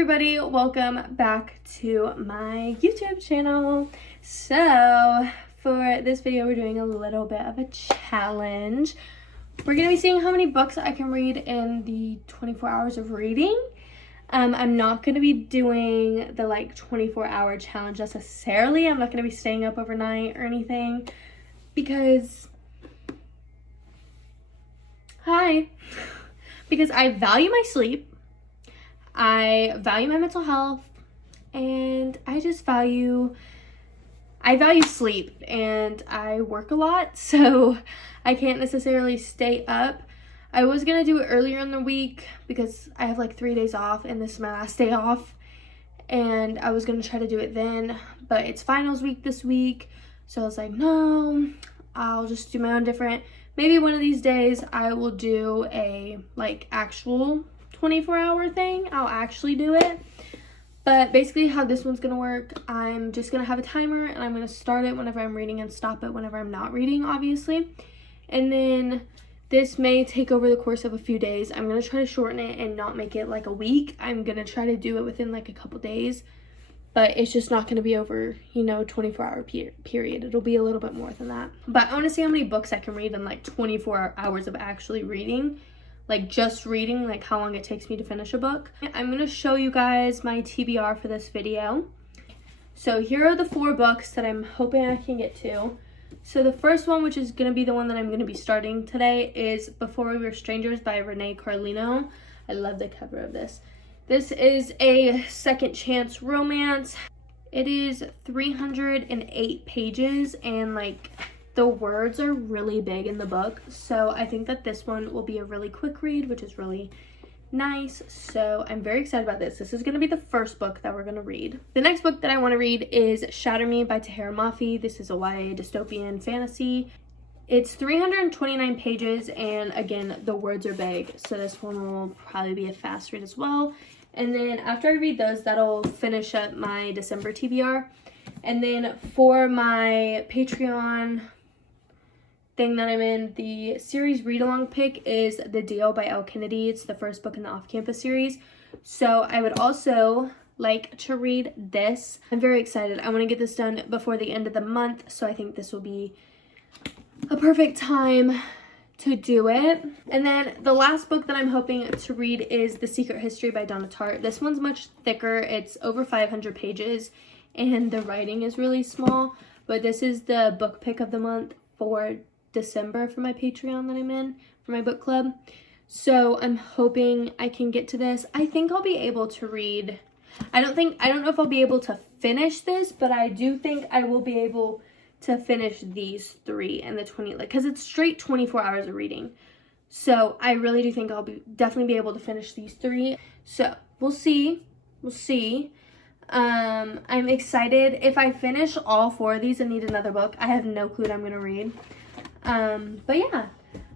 everybody, welcome back to my YouTube channel. So for this video we're doing a little bit of a challenge. We're gonna be seeing how many books I can read in the 24 hours of reading. I'm not gonna be doing the 24-hour challenge necessarily. I'm not gonna be staying up overnight or anything because I value my sleep. I value my mental health, and I value sleep, and I work a lot, so I can't necessarily stay up. I was gonna do it earlier in the week because I have 3 days off and this is my last day off, and I was gonna try to do it then, but it's finals week this week, so I was like, no, I'll just do my own different. Maybe one of these days I will do a actual 24-hour thing. I'll actually do it. But basically how this one's gonna work, I'm just gonna have a timer and I'm gonna start it whenever I'm reading and stop it whenever I'm not reading, obviously. And then this may take over the course of a few days. I'm gonna try to shorten it and not make it a week. I'm gonna try to do it within a couple days, but it's just not gonna be over 24-hour period. It'll be a little bit more than that. But I want to see how many books I can read in 24 hours of actually reading. Just reading, how long it takes me to finish a book. I'm gonna show you guys my TBR for this video. So here are the 4 books that I'm hoping I can get to. So the first one, which is gonna be the one that I'm gonna be starting today, is Before We Were Strangers by Renee Carlino. I love the cover of this. This is a second chance romance. It is 308 pages, and the words are really big in the book, so I think that this one will be a really quick read, which is really nice. So I'm very excited about this. This is going to be the first book that we're going to read. The next book that I want to read is Shatter Me by Tahira Mafi. This is a YA dystopian fantasy. It's 329 pages, and again, the words are big, so this one will probably be a fast read as well. And then after I read those, that'll finish up my December TBR. And then for my Patreon thing that I'm in, the series read-along pick is The Deal by Elle Kennedy. It's the first book in the Off-Campus series. So I would also like to read this. I'm very excited. I want to get this done before the end of the month, so I think this will be a perfect time to do it. And then the last book that I'm hoping to read is The Secret History by Donna Tartt. This one's much thicker. It's over 500 pages, and the writing is really small, but this is the book pick of the month for December for my Patreon that I'm in for my book club. So I'm hoping I can get to this. I think I'll be able to read. I don't know if I'll be able to finish this, but I do think I will be able to finish these 3 in the 20, because it's straight 24 hours of reading. So I really do think I'll definitely be able to finish these 3. So we'll see. I'm excited. If I finish all 4 of these and need another book, I have no clue what I'm gonna read. But yeah,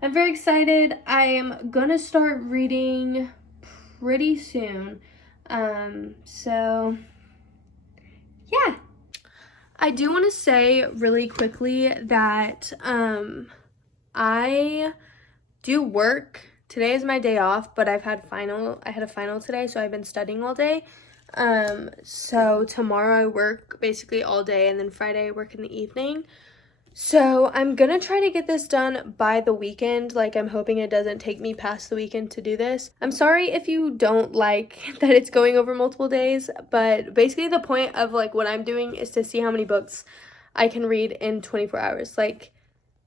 I'm very excited. I am gonna start reading pretty soon. So yeah. I do want to say really quickly that I do work. Today is my day off, but I had a final today, so I've been studying all day. So tomorrow I work basically all day, and then Friday I work in the evening. So I'm gonna try to get this done by the weekend. I'm hoping it doesn't take me past the weekend to do this. I'm sorry if you don't like that it's going over multiple days, but basically the point of what I'm doing is to see how many books I can read in 24 hours.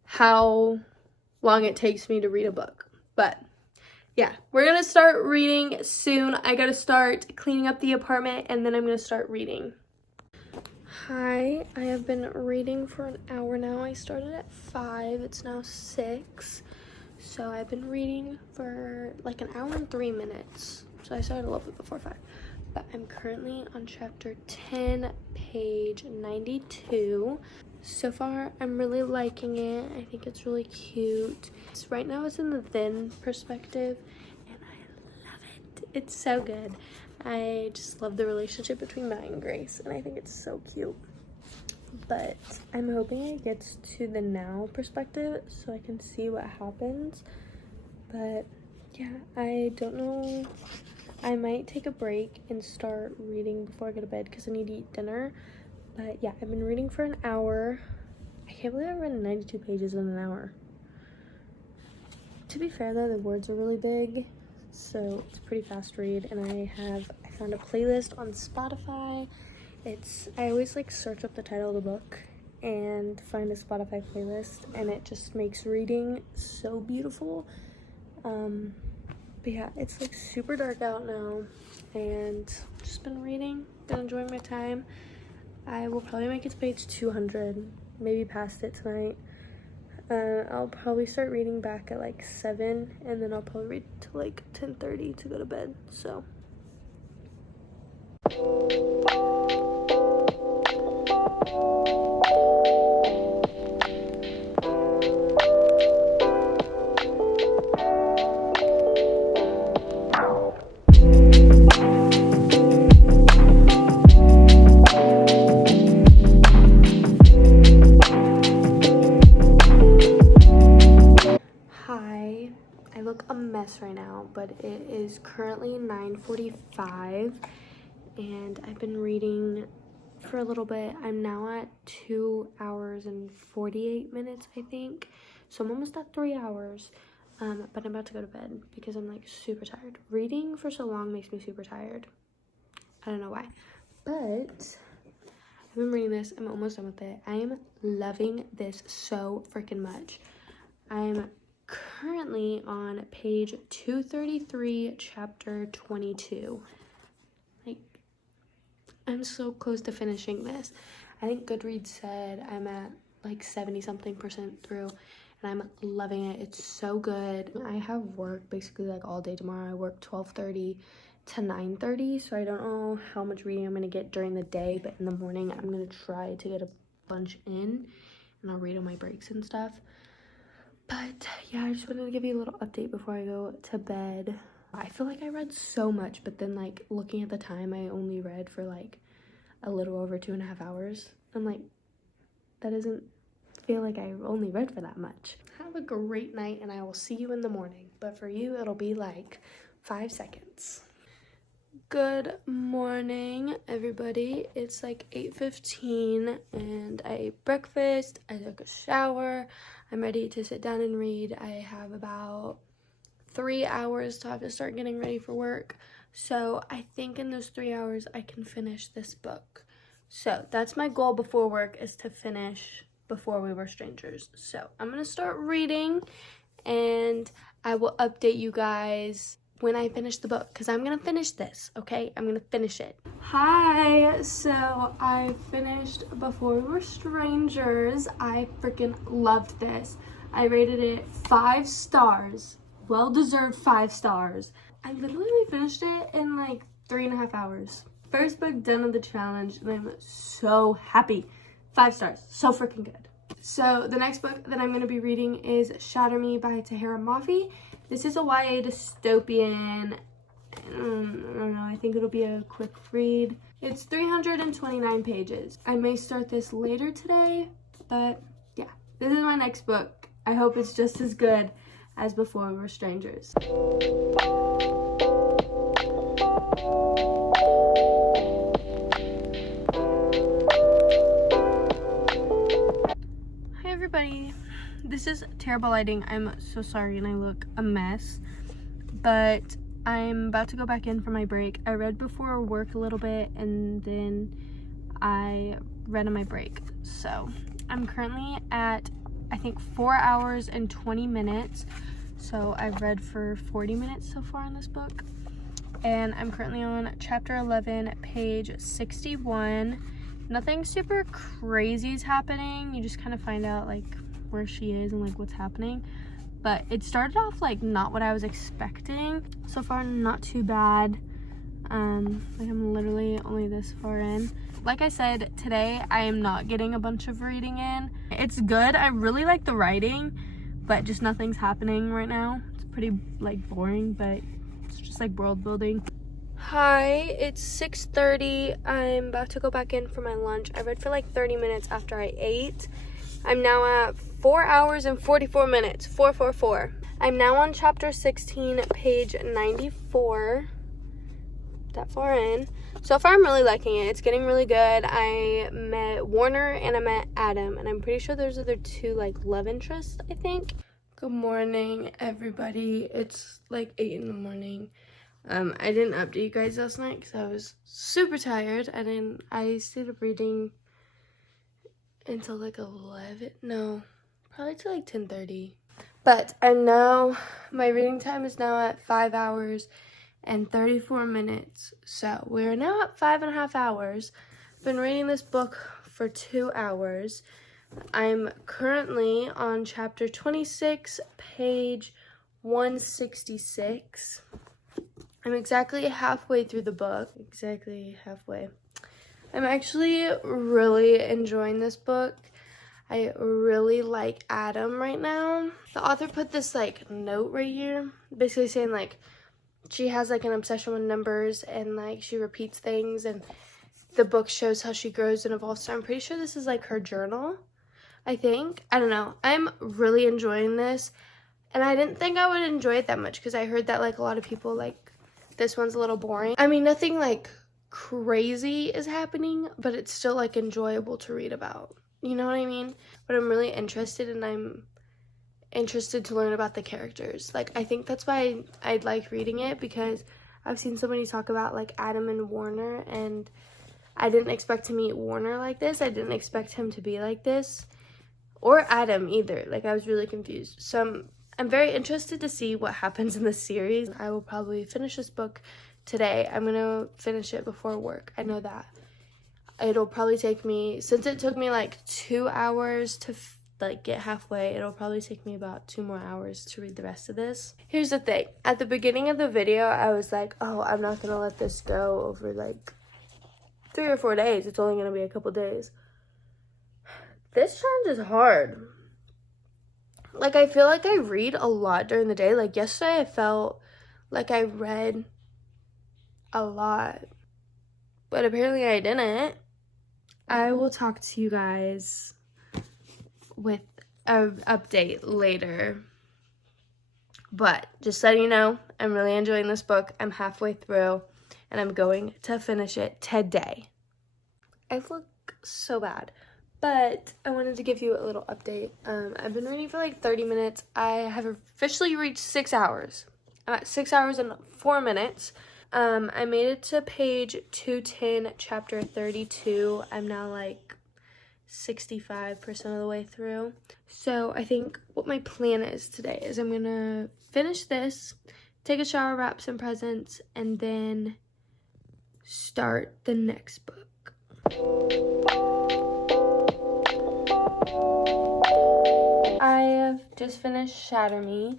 How long it takes me to read a book. But yeah, we're gonna start reading soon. I gotta start cleaning up the apartment, and then I'm gonna start reading. Hi, I have been reading for an hour now. I started at 5, it's now 6. So I've been reading for an hour and 3 minutes. So I started a little bit before 5. But I'm currently on chapter 10, page 92. So far, I'm really liking it. I think it's really cute. Right now it's in the then perspective, and I love it. It's so good. I just love the relationship between Matt and Grace, and I think it's so cute. But I'm hoping it gets to the now perspective so I can see what happens. But yeah, I don't know I might take a break and start reading before I go to bed because I need to eat dinner. But yeah, I've been reading for an hour. I can't believe I read 92 pages in an hour. To be fair though, the words are really big, so it's a pretty fast read. And I found a playlist on Spotify. I always like search up the title of the book and find a Spotify playlist, and it just makes reading so beautiful. But yeah, it's like super dark out now, and just been reading, been enjoying my time. I will probably make it to page 200, maybe past it tonight. I'll probably start reading back at like 7, and then I'll probably read till like 10:30 to go to bed, so. Hi, I look a mess right now, but it is currently 9:45, and I've been reading for a little bit. I'm now at 2 hours and 48 minutes, I think. So I'm almost at 3 hours, but I'm about to go to bed because I'm like super tired. Reading for so long makes me super tired. I don't know why, but I've been reading this. I'm almost done with it. I am loving this so freaking much. I'm currently on page 233, chapter 22. Like, I'm so close to finishing this. I think Goodreads said I'm at like 70-something% through, and I'm loving it. It's so good. I have work basically like all day tomorrow. I work 12:30 to 9:30, so I don't know how much reading I'm gonna get during the day, but in the morning I'm gonna try to get a bunch in, and I'll read on my breaks and stuff. But yeah, I just wanted to give you a little update before I go to bed. I feel like I read so much, but then like looking at the time, I only read for like a little over 2.5 hours. I'm like, that doesn't feel like I only read for that much. Have a great night, and I will see you in the morning. But for you, it'll be like 5 seconds. Good morning, everybody. It's like 8:15, and I ate breakfast. I took a shower. I'm ready to sit down and read. I have about 3 hours till I have to start getting ready for work. So I think in those 3 hours I can finish this book. So that's my goal before work, is to finish Before We Were Strangers. So I'm gonna start reading, and I will update you guys when I finish the book, because I'm gonna finish this, okay? I'm gonna finish it. Hi, so I finished Before We Were Strangers. I freaking loved this. I rated it 5 stars. Well-deserved 5 stars. I literally finished it in like 3.5 hours. First book done of the challenge, and I'm so happy. 5 stars, so freaking good. So the next book that I'm gonna be reading is Shatter Me by Tahira Mafi. This is a YA dystopian. I don't know, I think it'll be a quick read. It's 329 pages. I may start this later today, but yeah, this is my next book. I hope it's just as good as Before We Were Strangers. Hi everybody. This is terrible lighting. I'm so sorry, and I look a mess, but I'm about to go back in for my break. I read before work a little bit, and then I read on my break. So I'm currently at, I think, 4 hours and 20 minutes. So I've read for 40 minutes so far in this book, and I'm currently on chapter 11, page 61. Nothing super crazy is happening. You just kind of find out like where she is and like what's happening, but it started off like not what I was expecting. So far, not too bad. Like I'm literally only this far in. Like I said, today I am not getting a bunch of reading in. It's good. I really like the writing, but just nothing's happening right now. It's pretty like boring, but it's just like world building. Hi, it's 6:30. I'm about to go back in for my lunch. I read for like 30 minutes after I ate. I'm now at 4 hours and 44 minutes. 444. I'm now on chapter 16, page 94. that far in. So far, I'm really liking it. It's getting really good. I met Warner and I met Adam, and I'm pretty sure those are their two, like, love interests, I think. Good morning, everybody. It's like 8 in the morning. I didn't update you guys last night because I was super tired. I stayed up reading until like 11, no, probably till like 10:30. But my reading time is now at 5 hours and 34 minutes. So we're now at 5.5 hours. I've been reading this book for 2 hours. I'm currently on chapter 26, page 166. I'm exactly halfway through the book. Exactly halfway. I'm actually really enjoying this book. I really like Adam right now. The author put this like note right here, basically saying like she has like an obsession with numbers and like she repeats things, and the book shows how she grows and evolves. So I'm pretty sure this is like her journal, I think. I don't know. I'm really enjoying this, and I didn't think I would enjoy it that much because I heard that like a lot of people like this one's a little boring. I mean, nothing like crazy is happening, but it's still like enjoyable to read about. You know what I mean? But I'm really interested, and I'm interested to learn about the characters. Like, I think that's why I'd like reading it, because I've seen so many talk about like Adam and Warner, and I didn't expect to meet Warner like this. I didn't expect him to be like this, or Adam either. Like, I was really confused. So I'm very interested to see what happens in this series. I will probably finish this book today. I'm gonna finish it before work. I know that. It'll probably take me, since it took me like 2 hours to like get halfway, it'll probably take me about 2 more hours to read the rest of this. Here's the thing. At the beginning of the video, I was like, oh, I'm not gonna let this go over like 3 or 4 days. It's only gonna be a couple days. This challenge is hard. Like, I feel like I read a lot during the day. Like, yesterday I felt like I read a lot, but apparently I didn't. I will talk to you guys with an update later. But just letting you know, I'm really enjoying this book. I'm halfway through, and I'm going to finish it today. I look so bad, but I wanted to give you a little update. I've been reading for like 30 minutes. I have officially reached 6 hours. I'm at 6 hours and 4 minutes. I made it to page 210, chapter 32. I'm now like 65% of the way through. So I think what my plan is today is I'm gonna finish this, take a shower, wrap some presents, and then start the next book. I have just finished Shatter Me.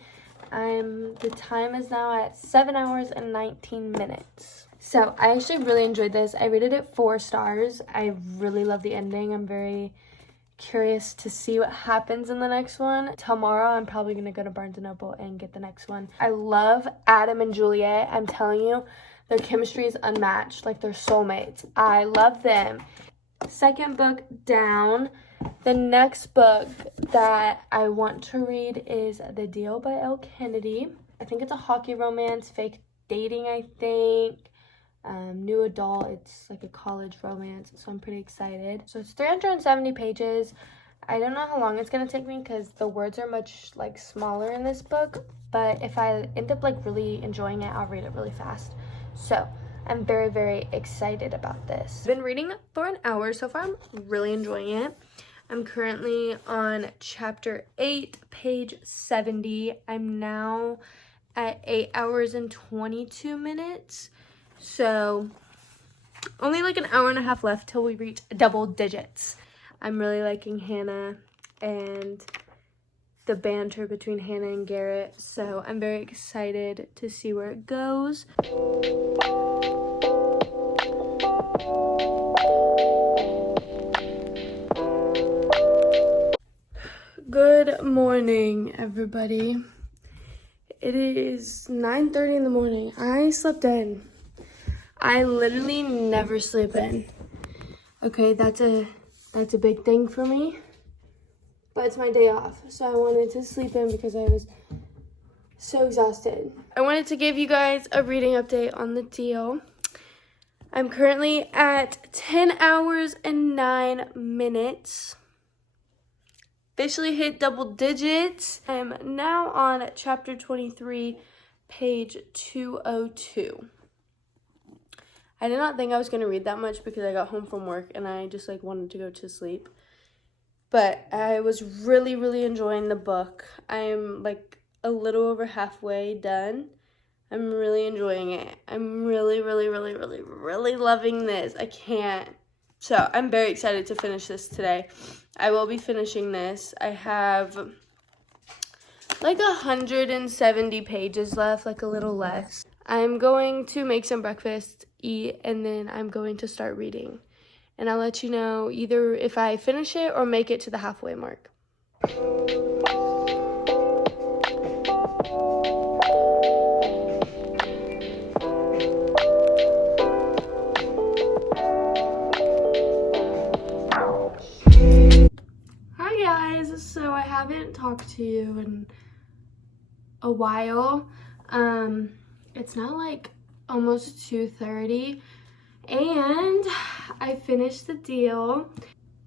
The time is now at 7 hours and 19 minutes. So I actually really enjoyed this. I rated it 4 stars. I really love the ending. I'm very curious to see what happens in the next one. Tomorrow I'm probably gonna go to Barnes & Noble and get the next one. I love Adam and Juliet. I'm telling you, their chemistry is unmatched. Like, they're soulmates. I love them. Second book down. The next book that I want to read is The Deal by Elle Kennedy. I think it's a hockey romance, fake dating, I think. New adult, it's like a college romance, so I'm pretty excited. So it's 370 pages. I don't know how long it's gonna take me because the words are much like smaller in this book, but if I end up like really enjoying it, I'll read it really fast. So I'm very, very excited about this. I've been reading for an hour so far. I'm really enjoying it. I'm currently on chapter 8, page 70. I'm now at 8 hours and 22 minutes. So only like an hour and a half left till we reach double digits. I'm really liking Hannah and the banter between Hannah and Garrett. So I'm very excited to see where it goes. Good morning, everybody. It is 9:30 in the morning. I slept in. I literally never sleep in. Okay, that's a big thing for me. But it's my day off, so I wanted to sleep in because I was so exhausted. I wanted to give you guys a reading update on The Deal. I'm currently at 10 hours and 9 minutes. Officially hit double digits. I'm now on chapter 23, page 202. I did not think I was going to read that much because I got home from work and I just like wanted to go to sleep. But I was really, really enjoying the book. I'm like a little over halfway done. I'm really enjoying it. I'm really, really, really, really, really loving this. I can't. So I'm very excited to finish this today. I will be finishing this. I have like 170 pages left, like a little less. I'm going to make some breakfast, eat, and then I'm going to start reading. And I'll let you know either if I finish it or make it to the halfway mark. Hi guys, so I haven't talked to you in a while. It's now like almost 2:30 and I finished the deal.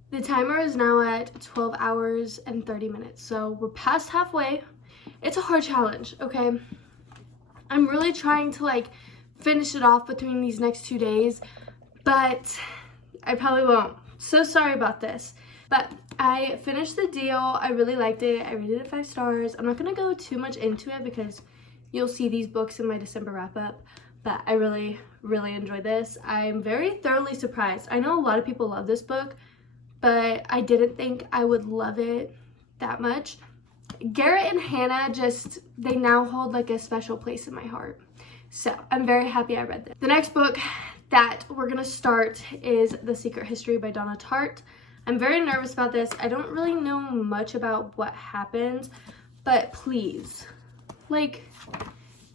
The timer is now at 12 hours and 30 minutes, so we're past halfway. It's a hard challenge, okay? I'm really trying to like finish it off between these next 2 days, but I probably won't. So sorry about this. But I finished the deal. I really liked it. I rated it 5 stars. I'm not gonna go too much into it because you'll see these books in my December wrap up, but I really, really enjoyed this. I'm very thoroughly surprised. I know a lot of people love this book, but I didn't think I would love it that much. Garrett and Hannah they now hold like a special place in my heart. So I'm very happy I read this. The next book that we're gonna start is The Secret History by Donna Tartt. I'm very nervous about this. I don't really know much about what happens, but please, like,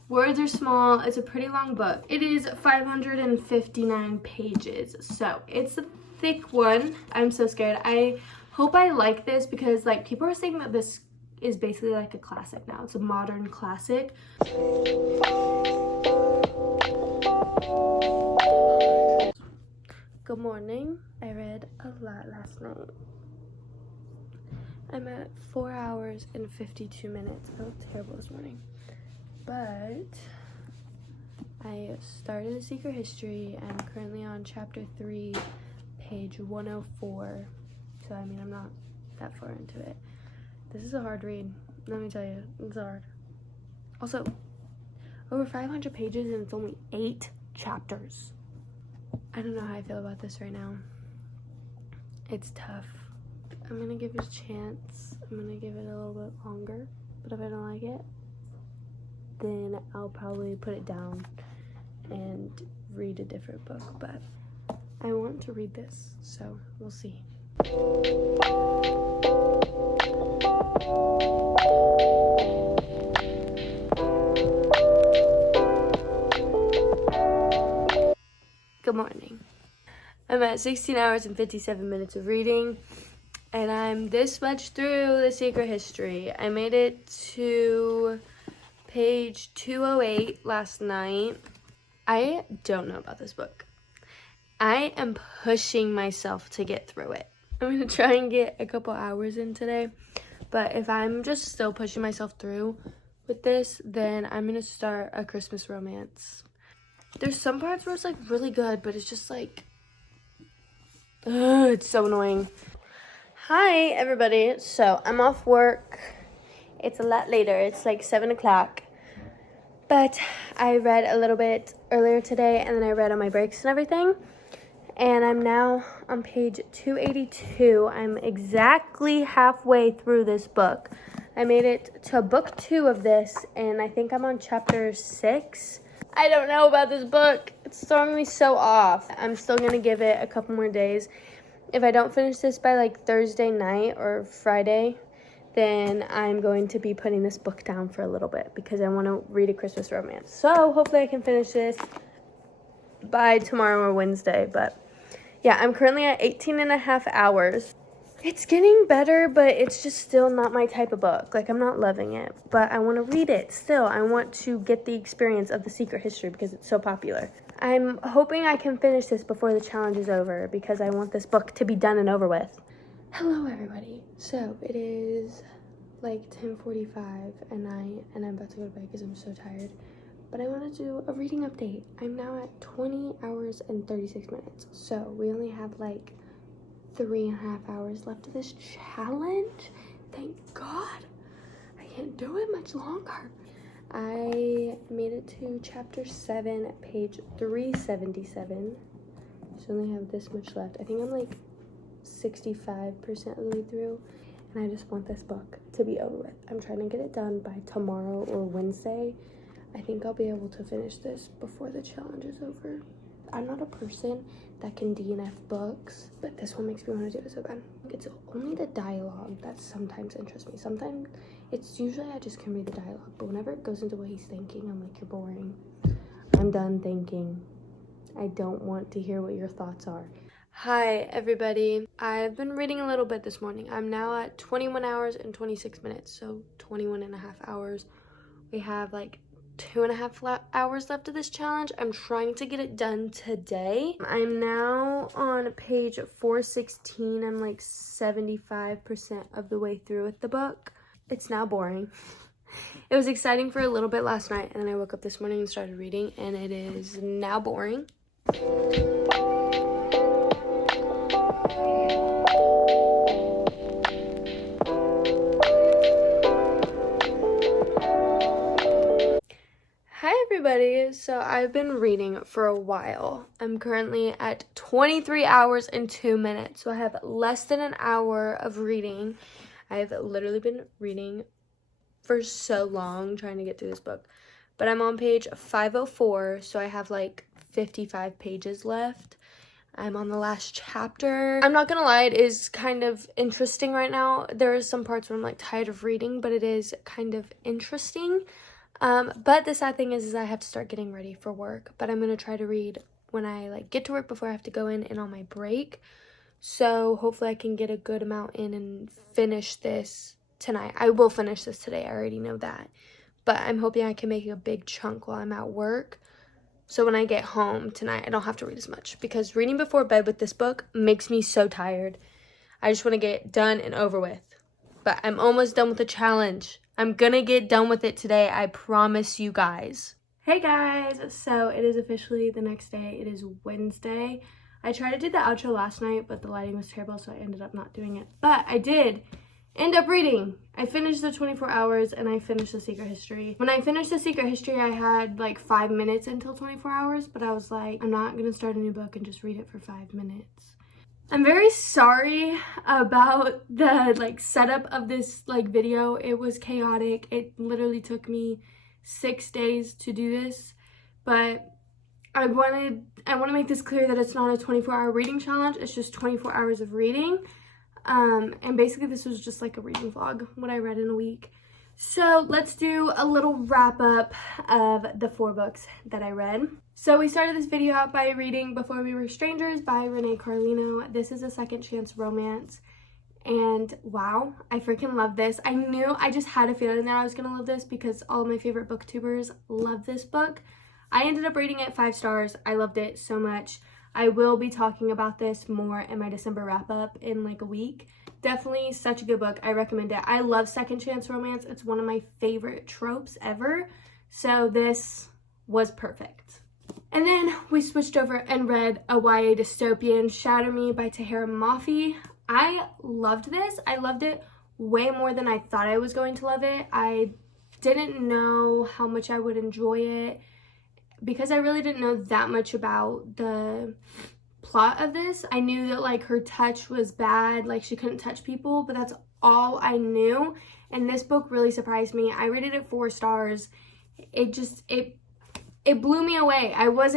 words are small. It's a pretty long book. It is 559 pages, so it's a thick one. I'm so scared. I hope I like this because like people are saying that this is basically like a classic now. It's a modern classic. Good morning. I read a lot last night. I'm at 4 hours and 52 minutes. I look terrible this morning. But I started A Secret History. I'm currently on chapter 3, page 104. So, I mean, I'm not that far into it. This is a hard read. Let me tell you, it's hard. Also, over 500 pages and it's only 8 chapters. I don't know how I feel about this right now. It's tough. I'm gonna give it a chance. I'm gonna give it a little bit longer. But if I don't like it, then I'll probably put it down and read a different book. But I want to read this, so we'll see. Good morning. I'm at 16 hours and 57 minutes of reading, and I'm this much through The Secret History. I made it to page 208 last night. I don't know about this book. I am pushing myself to get through it. I'm going to try and get a couple hours in today, but if I'm just still pushing myself through with this, then I'm going to start A Christmas Romance. There's some parts where it's like really good, but it's just like, it's so annoying. Hi everybody. So I'm off work. It's a lot later. It's like 7 o'clock. But I read a little bit earlier today and then I read on my breaks and everything. And I'm now on page 282. I'm exactly halfway through this book. I made it to book 2 of this and I think I'm on chapter 6. I don't know about this book. It's throwing me so off. I'm still going to give it a couple more days. If I don't finish this by like Thursday night or Friday, then I'm going to be putting this book down for a little bit because I want to read A Christmas Romance. So hopefully I can finish this by tomorrow or Wednesday. But yeah, I'm currently at 18 and a half hours. It's getting better, but it's just still not my type of book. Like, I'm not loving it, but I want to read it still. I want to get the experience of The Secret History because it's so popular. I'm hoping I can finish this before the challenge is over because I want this book to be done and over with. Hello, everybody. So, it is like 10:45 at night, and I'm about to go to bed because I'm so tired. But I want to do a reading update. I'm now at 20 hours and 36 minutes. So, we only have like 3.5 hours left of this challenge. Thank God. I can't do it much longer. I made it to chapter 7, page 377. So I only have this much left. I think I'm like 65% of the way through. And I just want this book to be over with. I'm trying to get it done by tomorrow or Wednesday. I think I'll be able to finish this before the challenge is over. I'm not a person that can DNF books, but this one makes me want to do it so bad. It's only the dialogue that sometimes interests me. Sometimes it's usually I just can read the dialogue, but whenever it goes into what he's thinking, I'm like, you're boring. I'm done thinking. I don't want to hear what your thoughts are. Hi, everybody. I've been reading a little bit this morning. I'm now at 21 hours and 26 minutes, so 21 and a half hours. We have like 2.5 hours left of this challenge. I'm trying to get it done today. I'm now on page 416. I'm like 75% of the way through with the book. It's now boring. It was exciting for a little bit last night, and then I woke up this morning and started reading, and it is now boring. Hi everybody, so I've been reading for a while. I'm currently at 23 hours and 2 minutes, so I have less than an hour of reading. I've literally been reading for so long trying to get through this book, but I'm on page 504, so I have like 55 pages left. I'm on the last chapter. I'm not gonna lie, it is kind of interesting right now. There are some parts where I'm like tired of reading, but it is kind of interesting. But the sad thing is I have to start getting ready for work, but I'm going to try to read when I like get to work before I have to go in and on my break. So hopefully I can get a good amount in and finish this tonight. I will finish this today. I already know that, but I'm hoping I can make a big chunk while I'm at work. So when I get home tonight, I don't have to read as much because reading before bed with this book makes me so tired. I just want to get it done and over with, but I'm almost done with the challenge. I'm gonna get done with it today, I promise you guys. Hey guys, so it is officially the next day. It is Wednesday. I tried to do the outro last night, but the lighting was terrible, so I ended up not doing it. But I did end up reading. I finished the 24 hours and I finished The Secret History. When I finished The Secret History, I had like 5 minutes until 24 hours, but I was like, I'm not gonna start a new book and just read it for 5 minutes. I'm very sorry about the like setup of this like video. It was chaotic. It literally took me 6 days to do this, but I want to make this clear that it's not a 24-hour reading challenge. It's just 24 hours of reading. And basically this was just like a reading vlog, what I read in a week. So let's do a little wrap up of the 4 books that I read. So we started this video out by reading Before We Were Strangers by Renee Carlino. This is a second chance romance. And wow, I freaking love this. I just had a feeling that I was going to love this because all of my favorite booktubers love this book. I ended up rating it 5 stars. I loved it so much. I will be talking about this more in my December wrap up in like a week. Definitely such a good book. I recommend it. I love second chance romance. It's one of my favorite tropes ever. So this was perfect. And then we switched over and read a YA dystopian, Shatter Me by Tahira Mafi. I loved this. I loved it way more than I thought I was going to love it. I didn't know how much I would enjoy it because I really didn't know that much about the plot of this. I knew that like her touch was bad, like she couldn't touch people, but that's all I knew. And this book really surprised me. I rated it 4 stars. It blew me away. I was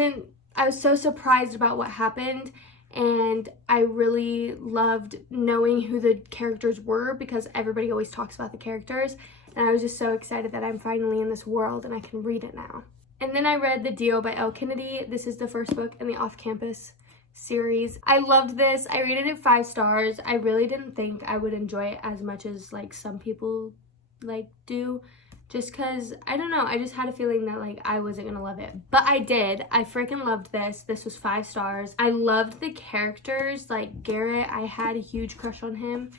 so surprised about what happened, and I really loved knowing who the characters were because everybody always talks about the characters, and I was just so excited that I'm finally in this world and I can read it now. And then I read The Deal by Elle Kennedy. This is the first book in the off-campus series. I loved this. I rated it 5 stars. I really didn't think I would enjoy it as much as like some people like do, just because I don't know, I just had a feeling that like I wasn't gonna love it, but I did. I freaking loved this. This was 5 stars. I loved the characters. Like Garrett, I had a huge crush on him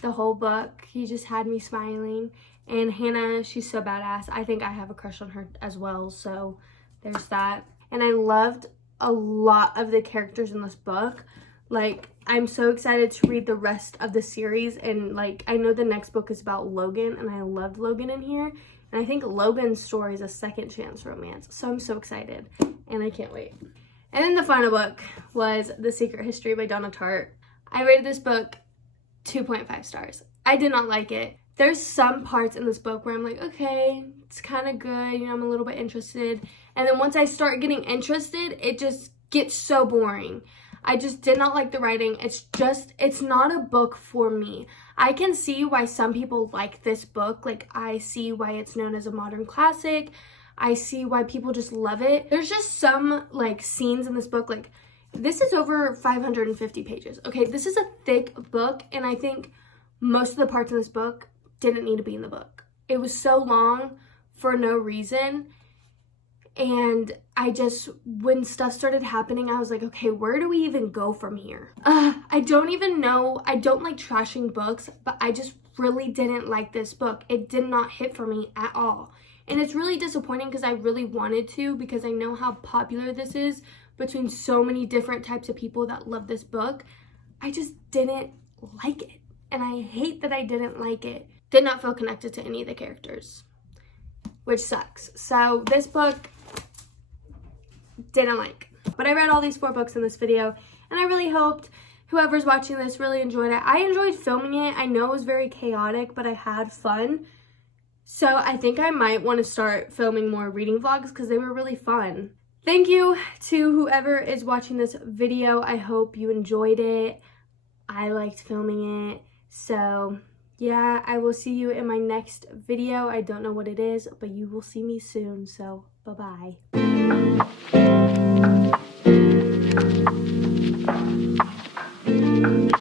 the whole book. He just had me smiling. And Hannah, she's so badass. I think I have a crush on her as well, so there's that. And I loved a lot of the characters in this book. Like, I'm so excited to read the rest of the series, and like I know the next book is about Logan, and I loved Logan in here, and I think Logan's story is a second chance romance, so I'm so excited and I can't wait. And then the final book was The Secret History by Donna Tartt. I rated this book 2.5 stars. I did not like it. There's some parts in this book where I'm like, okay, it's kind of good, you know, I'm a little bit interested, and then once I start getting interested, it just gets so boring. I just did not like the writing. It's not a book for me. I can see why some people like this book. Like, I see why it's known as a modern classic. I see why people just love it. There's just some like scenes in this book, like this is over 550 pages. Okay, this is a thick book, and I think most of the parts in this book didn't need to be in the book. It was so long for no reason. And I just, when stuff started happening, I was like, okay, where do we even go from here? I don't even know. I don't like trashing books, but I just really didn't like this book. It did not hit for me at all. And it's really disappointing because I really wanted to, because I know how popular this is between so many different types of people that love this book. I just didn't like it. And I hate that I didn't like it. Did not feel connected to any of the characters, which sucks. So this book, didn't like. But I read all these 4 books in this video, and I really hoped whoever's watching this really enjoyed it. I enjoyed filming it. I know it was very chaotic, but I had fun. So I think I might want to start filming more reading vlogs because they were really fun. Thank you to whoever is watching this video. I hope you enjoyed it. I liked filming it. So yeah, I will see you in my next video. I don't know what it is, but you will see me soon. So bye-bye.